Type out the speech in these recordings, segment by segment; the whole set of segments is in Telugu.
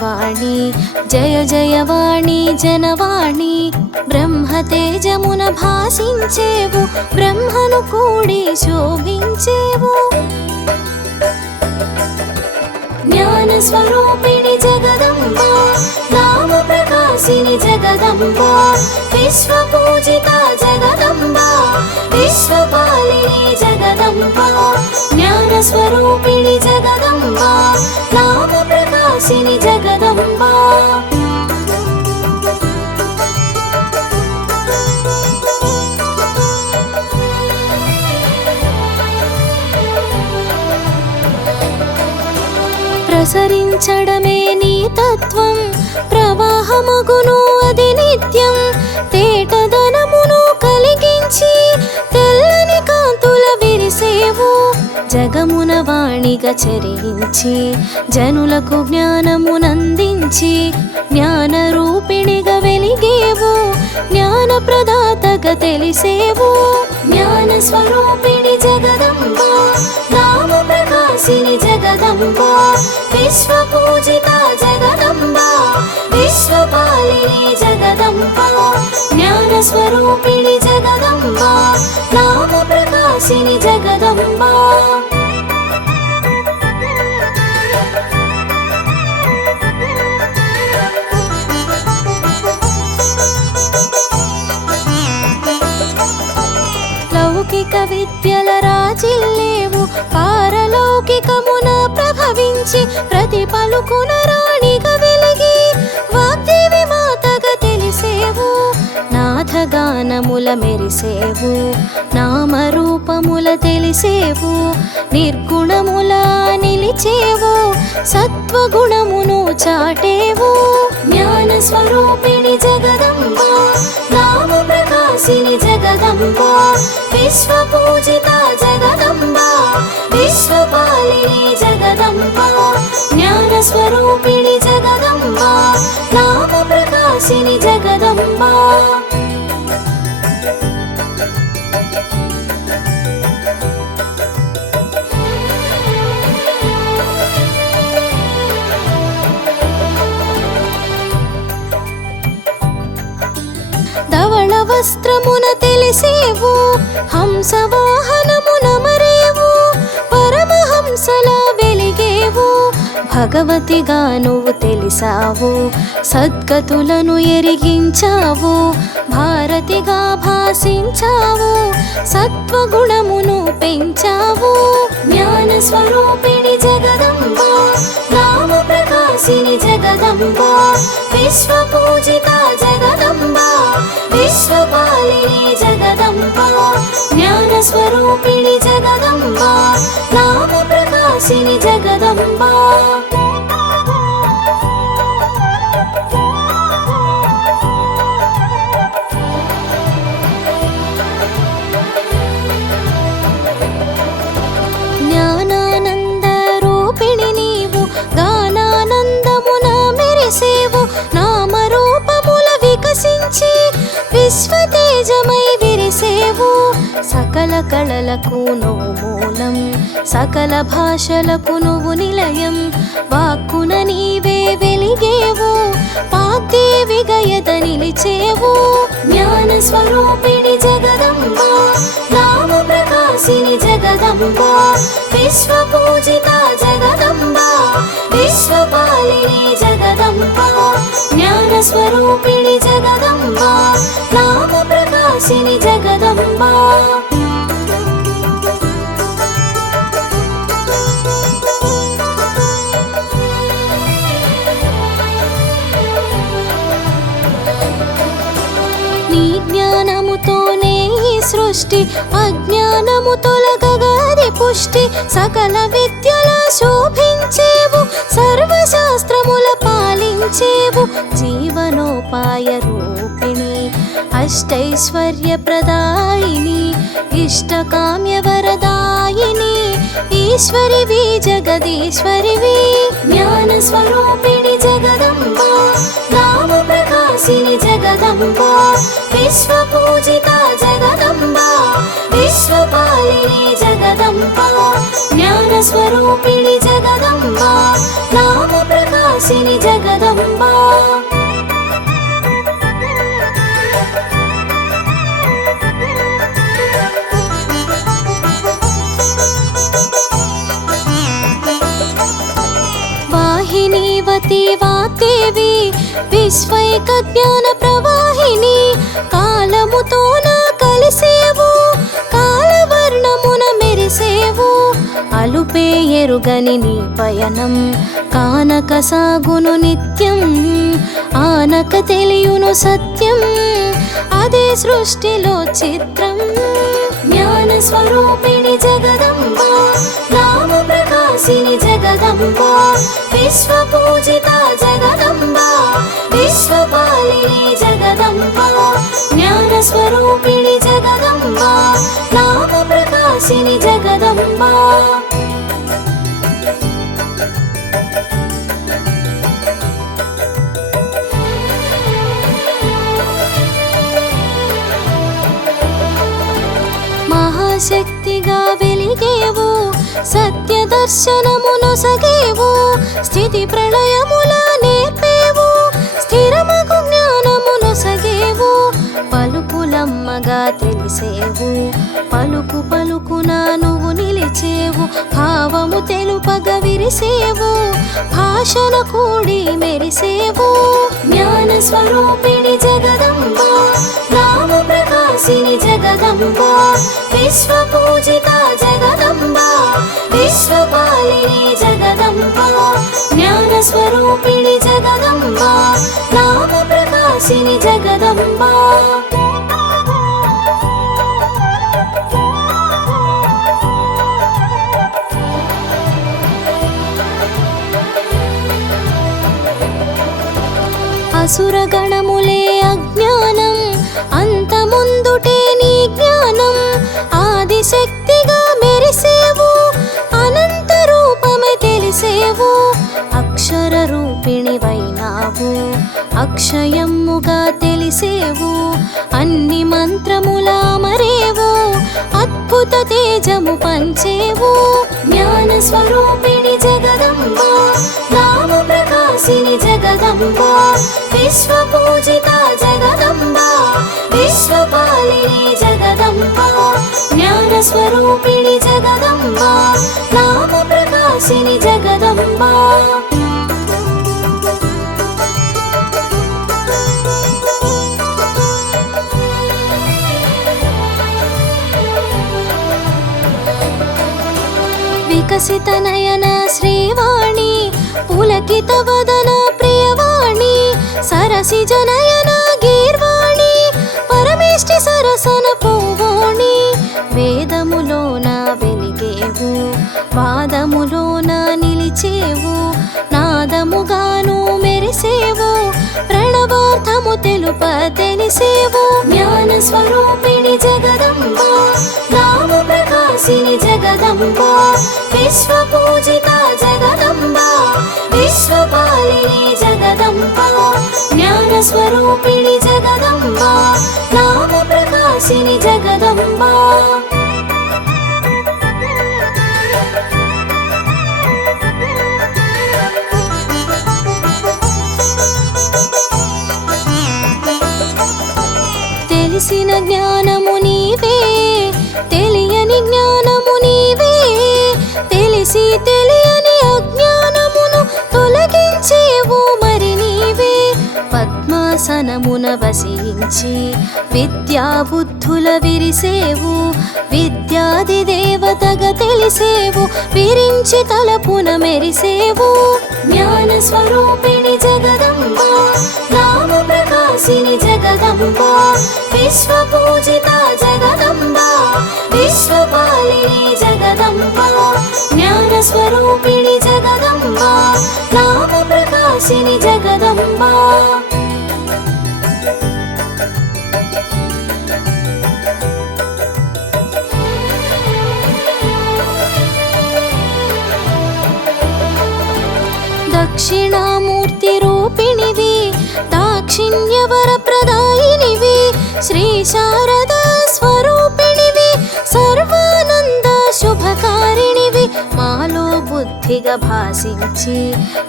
వాణి జయ జయ వాణి జనవాణి బ్రహ్మతేజమున భాసించేవు బ్రహ్మను కూడి శోభించేవు జ్ఞాన స్వరూపిణి జగదంబ నామ ప్రకాశిని జగదంబ విశ్వ పూజిత జగదంబ విశ్వపాలిని జగదంబ జ్ఞాన స్వరూపిణి జగదంబ నామ ప్రకాశిని జగదంబ ప్రసరించడమే నీ తత్వం ప్రవాహమగును అది నిత్యం తేటదనమును కలిగించి తెల్లని కాంతుల విరిసేవు జగమున వాణిగా చరించి జనులకు జ్ఞానమునందించి జ్ఞాన రూపిణిగా వెలిగేవు జ్ఞాన ప్రదాతగా తెలిసేవు జ్ఞాన స్వరూపిణి జగదంబ నామ ప్రకాశిని జగదంబ విశ్వ పూజిత జగదంబ విశ్వపాలిని జగదంబ జ్ఞాన స్వరూపిణి జగదంబ నామ ప్రకాశిని జగదంబ లౌకిక విద్యల రాజిల్లేవు పారలౌకికమున ప్రభవించి ప్రతి పలుకున రాణిగా వెలిగి వాగ్దేవి మాతగా తెలిసేవు నాథగానముల మెరిసేవు నామరూపముల తెలిసేవు నిర్గుణముల నిలిచేవు సత్వగుణమును చాటేవు జ్ఞాన స్వరూపిణి జగదంబ నామ ప్రకాశిని జగదంబ విశ్వ పూజిత జగదంబ విశ్వపాలిని జగదంబ జ్ఞాన స్వరూపిణి జగదంబ నామ ప్రకాశిని జగదంబ ధవళ వస్త్రమున తెలిసేవు హంసవాహనమున మరేవు పరమహంసలా వెలిగేవు భగవతిగా నువ్వు తెలిసావు సద్గతులను ఎరిగించావు భారతిగా భాసించావు సత్వగుణమును పెంచావు జ్ఞాన స్వరూపిణి జగదంబ నామ ప్రకాశిని జగదంబ విశ్వ పూజిత జగదంబ విశ్వపాలిని జగదంబ జ్ఞాన స్వరూపిణి జగదంబ నామ ప్రకాశిని జగదంబ జ్ఞానానంద రూపిణి నీవు గానానందమున మెరిసేవు నామరూపముల వికసించి విశ్వతేజమై విరిసేవు సకల కళలకు నువ్వు మూలం సకల భాషలకు నువ్వు నిలయం వాక్కున నీవే వెలిగేవు వాగ్దేవిగా ఎద నిలిచేవు జ్ఞాన స్వరూపిణి జగదంబ నామ ప్రకాశిని జగదంబ విశ్వ పూజిత జగదంబ విశ్వపాలిని జగదంబ జ్ఞాన స్వరూపిణి జగదంబ నామ ప్రకాశిని జగదంబ నీ జ్ఞానముతోనే ఈ సృష్టి అజ్ఞానము తొలగగది పుష్టి సకల విద్యల శోభించేవు సర్వశాస్త్రముల పాలించేవు జీవనోపాయ రూపిణి అష్టైశ్వర్య ప్రదాయిని ఇష్టకామ్య వరదాయిని ఈశ్వరివి జగదీశ్వరివి జ్ఞాన స్వరూపిణి జగదంబ నామ ప్రకాశిని జగదంబ విశ్వ పూజిత జగదంబ విశ్వపాలిని జగదంబ జ్ఞాన స్వరూపిణి జగదంబ నామ ప్రకాశిని ప్రకాశిని జగదంబా. వాహినీవతి వాగ్దేవి విశ్వైక జ్ఞాన ప్రవాహిని కాలముతోన కలిసేవు కాలవర్ణమున మెరిసేవు అలుపే ఎరుగని నీ పయనం కానక సాగును నిత్యం ఆనక తెలియును సత్యం అదే సృష్టిలో చిత్రం. జ్ఞాన స్వరూపిణి జగదంబా నామ ప్రకాశిని జగదంబా విశ్వ పూజిత జగదంబా విశ్వపాలిని జగదంబా. జ్ఞాన స్వరూపిణి జగదంబా నామ ప్రకాశిని జగదంబా. మహాశక్తిగా వెలిగేవు సత్య దర్శనమునొసగేవు స్థితి ప్రళయముల నేర్పేవు స్థిరమగు జ్ఞానమునొసగేవు పలుకులమ్మగా తెలిసేవు పలుకు పలుకున నువ్వు నిలిచేవు భావము తెలుపగ విరిసేవు భాషన కూడి మెరిసేవు. జ్ఞాన స్వరూపిణి జగదంబా నామ ప్రకాశిని జగదంబా విశ్వ పూజిత జగదంబా విశ్వపాలిని జగదంబా. జ్ఞాన స్వరూపిణి జగదంబా నామ ప్రకాశిని జగదంబా. అసురగణములే అజ్ఞానం అంతముందుటే నీ జ్ఞానం ఆదిశక్తిగా మెరిసేవు అనంత రూపమే తెలిసేవు అక్షర రూపిణివైనావు అక్షయమ్ముగా తెలిసేవు అన్ని మంత్రముల మరేవు అద్భుత తేజము పంచేవు. జ్ఞాన స్వరూపిణి జగదంబా నామ ప్రకాశిని జగదంబా విశ్వ పూజిత జగదంబా విశ్వపాలిని జగదంబా. జ్ఞాన స్వరూపిణి జగదంబా నామ ప్రకాశిని జగదంబా. వికసిత నయన శ్రీవాణి పులకిత వదన ప్రియవాణి సరసిజ నయన గీర్వాణి పరమేష్టి సరసన పూవాణి వేదములోన వెలిగేవు వాదములోన నిలిచేవు నాదముగాను మెరిసేవు ప్రణవార్థము తెలుప తెలిసేవు. జ్ఞాన స్వరూపిణి జగదంబా నామ ప్రకాశిని జగదంబా విశ్వ పూజిత జగదంబా విశ్వపాలిని జగదంబా. జ్ఞాన స్వరూపిణి జగదంబా నామ ప్రకాశిని జగదంబా. తెలిసిన జ్ఞానము నీవే తెలియని జ్ఞానము నీవే తెలిసి తెలియని అజ్ఞానమును తొలగించేవు మరి నీవే పద్మాసనమున వసించి విద్యా బుద్ధుల విరిసేవు విద్యాది దేవతగా తెలిసేవు విరించి తలపున మెరిసేవు. జ్ఞాన స్వరూపిణి జగదంబా నామ ప్రకాశిని జగదంబా విశ్వ పూజిత జగదంబా విశ్వపాలిని జగదంబా. జ్ఞాన స్వరూపిణి జగదంబా నామ ప్రకాశిని జగదంబా. దక్షిణామూర్తి రూపిణివి దాక్షిణ్యవర ప్రదాయినివి శ్రీ శారదా స్వరూపిణివి సర్వానంద శుభకారిణివి మాలో బుద్ధి జ్యోతిగా భాసించి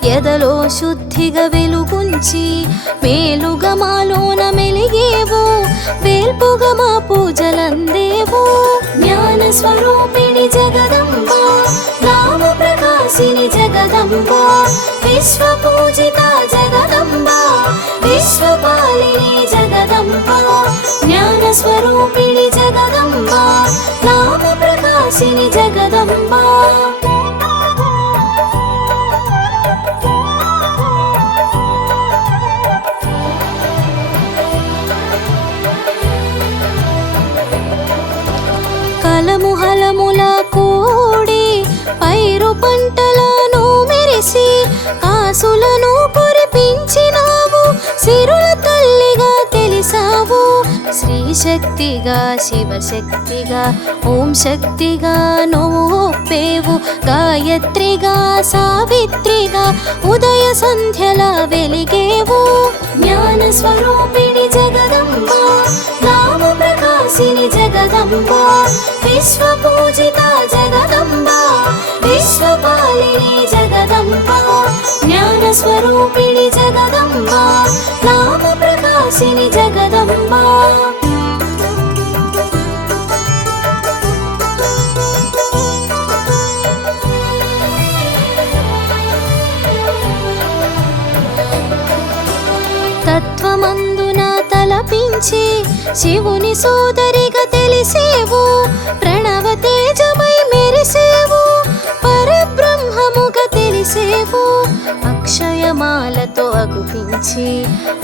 ఎదలో శుద్ధిగా వెలుగుంచి మేలుగా మాలోన మెలిగేవు వేల్పుగా మా పూజలందేవు జ్ఞాన స్వరూపిణి జగదంబ రామ ప్రకాశిని జగదంబ విశ్వ పూజిత జగదంబ విశ్వపాలిని జగదంబ జ్ఞాన స్వరూపిణి జగదంబ రామ ప్రకాశిని జగదంబ కలముహలముల కూడి పైరు పంటలను మెరిసి కాసులను కురిపించినావు సిరుల తల్లిగా తెలిసావు శ్రీ శక్తిగా శివశక్తిగా ఓం శక్తిగా నువ్వు ఒప్పేవు గాయత్రిగా సావిత్రిగా ఉదయ సంధ్యల వెలిగేవు జ్ఞాన స్వరూపిణి జగదంబ రామ ప్రకాశిని జగదంబ విశ్వ పూజిత జగదంబ విశ్వపాలిని జగదంబ జ్ఞాన స్వరూపిణి జగదంబ రామ ప్రకాశిని జగదంబ తత్వమందున తలపించి శివుని సోదరిగా తెలిసేవు ప్రణవ తేజమై మెరిసేవు పరబ్రహ్మముగా తెలిసేవు అక్షయమాలతో అగుపించి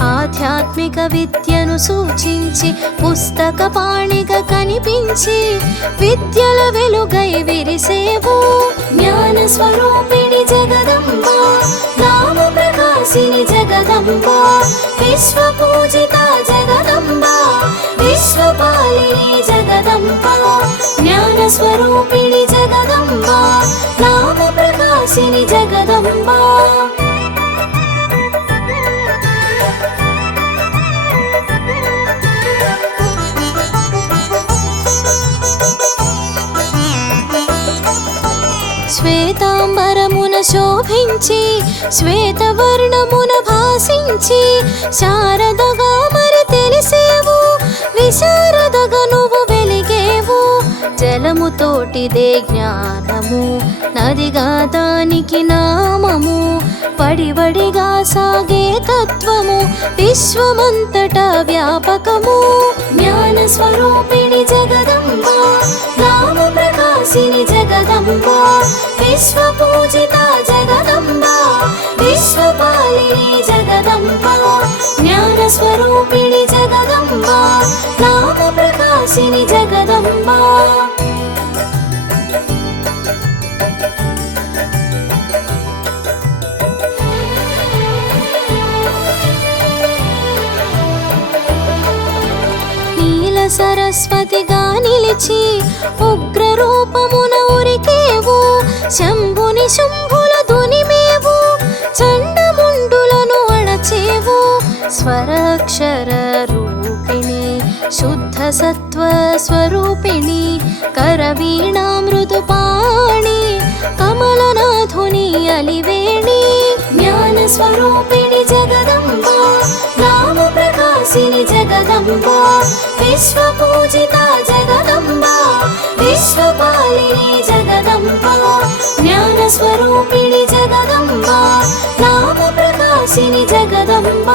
ఆధ్యాత్మిక విద్యను సూచించి పుస్తక పాణిగా కనిపించి విద్యల వెలుగై విరిసేవు జ్ఞాన స్వరూపిణి జగదంబ రామ ప్రకాశిని జగదంబ విశ్వ పూజిత జగదంబ విశ్వపాలిని జగదంబ జ్ఞాన స్వరూపిణి జగదంబ రామ ప్రకాశిని జగదంబ శ్వేతాంబరమున శోభించి శ్వేతవర్ణమున భాసించి శారదగా మరి తెలిసేవు విశారదగా నువ్వు వెలిగేవు జలముతోటిదే జ్ఞానము నదిగా దానికి నామము వడివడిగా సాగే తత్వము విశ్వమంతటా వ్యాపకము జ్ఞాన స్వరూపిణి జగదంబ రామ ప్రకాశిని జగదంబ విశ్వ పూజిత జగదంబ విశ్వపాలిని జగదంబ జ్ఞాన స్వరూపిణి జగదంబ రామ ప్రకాశిని జగదంబ సరస్వతిగా నిలిచి ఉగ్ర రూపమున ఉరికేవు శంభుని శంభుల దునిమేవు చండముండులను అణచేవు స్వరాక్షర రూపిణి శుద్ధ సత్వ స్వరూపిణి కరవీణా మృదుపాణి కమలనాథుని అలివేణి జ్ఞాన స్వరూపిణి జగదంబ రామ ప్రకాశిని జగదంబ విశ్వ పూజిత జగదంబ విశ్వపాలిని జగదంబ జ్ఞాన స్వరూపిణి జగదంబ రామ ప్రకాశిని జగదంబ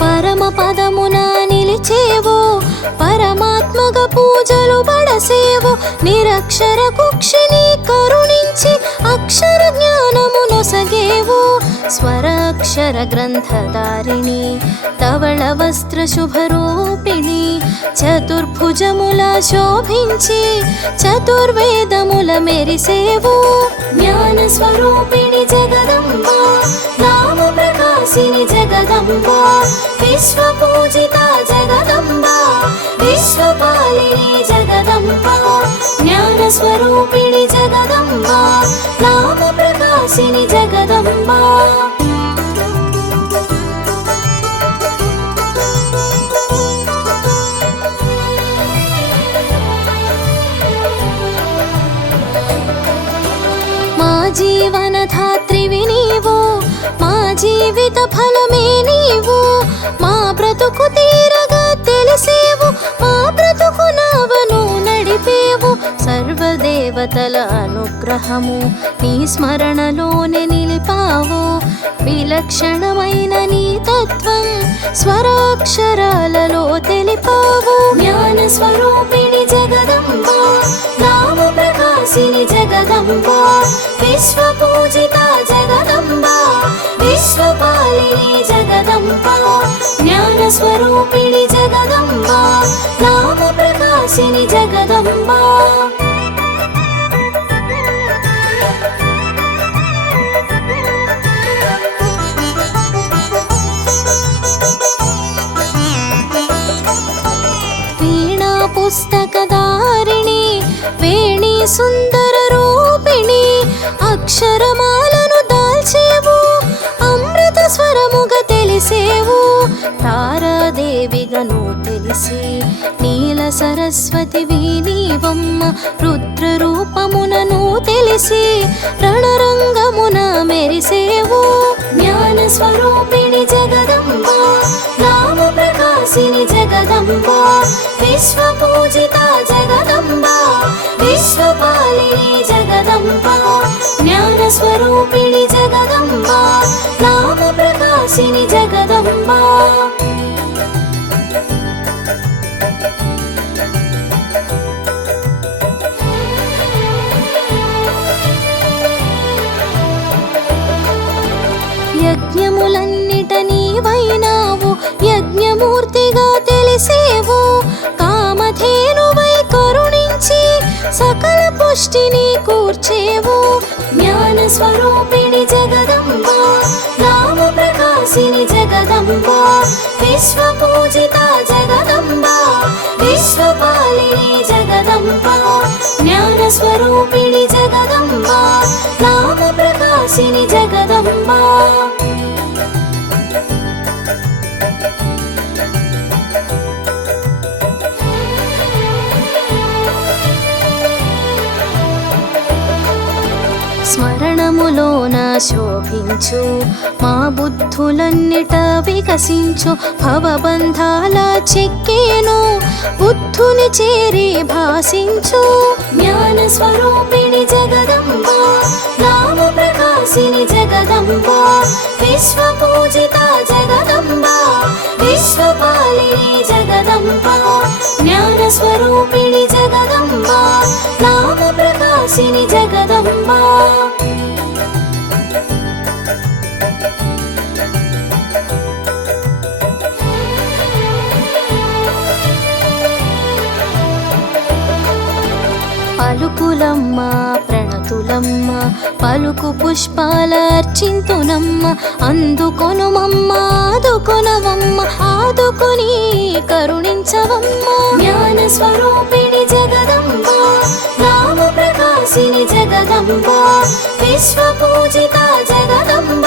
పరమ పదమున నిలిచేవు పరమాత్మగా పూజలు బడసేవు నిరక్షర కుక్షిని కరుణించి అక్షర జ్ఞానము నొసగేవు స్వరాక్షర గ్రంథధారిణి ధవళ వస్త్ర శుభరూపిణి చతుర్భుజముల శోభించి చతుర్వేదముల మెరిసేవు జ్ఞాన స్వరూపిణి జగదంబ రామ ప్రకాశిని జగదంబ విశ్వ పూజిత జగదంబ విశ్వపాలిని జగదంబ జ్ఞాన స్వరూపిణి జగదంబ రామ ప్రకాశిని జగదంబ జీవనధాత్రివి నీవు, మా జీవిత ఫలమే నీవు. మా బ్రతుకు తీరగా తెలిసేవు, మా బ్రతుకు నావను నడిపేవు. సర్వదేవతల అనుగ్రహము నీ స్మరణలోనే నిలిపావు. విలక్షణమైన నీ తత్వం స్వరాక్షరాలలో తెలిపావు. జ్ఞాన స్వరూపిణి జగదంబ, నామ ప్రకాశిని జగదంబ, విశ్వ పూజిత జగదంబ, విశ్వపాలిని జగదంబ. జ్ఞాన స్వరూపిణి జగదంబ, నామ ప్రకాశిని జగదంబ. వీణా పుస్తకధారిణి, వేణి సుందర రూపిణి, అక్షరమాలను దాల్చేవు, అమృత స్వరముగా తెలిసేవు. తారాదేవిగను తెలిసి నీల సరస్వతివి నీవమ్మ, రుద్ర రూపమునను తెలిసి రణరంగమున మెరిసేవు. జ్ఞాన స్వరూపిణి జగదంబ, నామ ప్రకాశిని జగదంబ, విశ్వ పూజిత జగదంబ, విశ్వపాలిని జగదంబ. జ్ఞాన స్వరూపిణి జగదంబ, నామ ప్రకాశిని జగదంబ. యజ్ఞములన్నిట నీవైనావు, యజ్ఞమూర్తిగా తెలిసేవు. కామధేనువై కరుణించి సకల పుష్టిని కూర్చేవు. జ్ఞాన స్వరూపిణి జగదంబ, నామ ప్రకాశిని జగదంబ, విశ్వ పూజిత జగదంబ, విశ్వపాలిని జగదంబ. జ్ఞాన స్వరూపిణి జగదంబ, నామ ప్రకాశిని జగదంబ. స్మరణములోన శోభించు, మా బుద్ధులన్నిట వికసించు. భవబంధాల చెక్కేను, బుద్ధుని చేరి భాసించు. జ్ఞాన స్వరూపిణి జగదంబ, నామ ప్రకాశిని జగదంబ, విశ్వ పూజిత జగదంబ, విశ్వపాలిని జగదంబ. జ్ఞాన స్వరూపిణి జగదంబ, నామ ప్రకాశిని జగదంబ. పలుకులమ్మ ప్రణతులమ్మ, పలుకు పుష్పాలర్చింతునమ్మ. అందుకొనుమమ్మ ఆదుకొనవమ్మ, ఆదుకొని కరుణించవమ్మ. జ్ఞాన స్వరూపిణి జగదంబ, నామ ప్రకాశిని జగదంబ, విశ్వ పూజిత జగదంబ,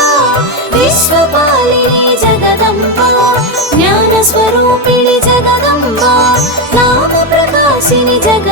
విశ్వపాలిని జగదంబ. జ్ఞాన స్వరూపిణి జగదంబ, నామ ప్రకాశిని జగదంబ.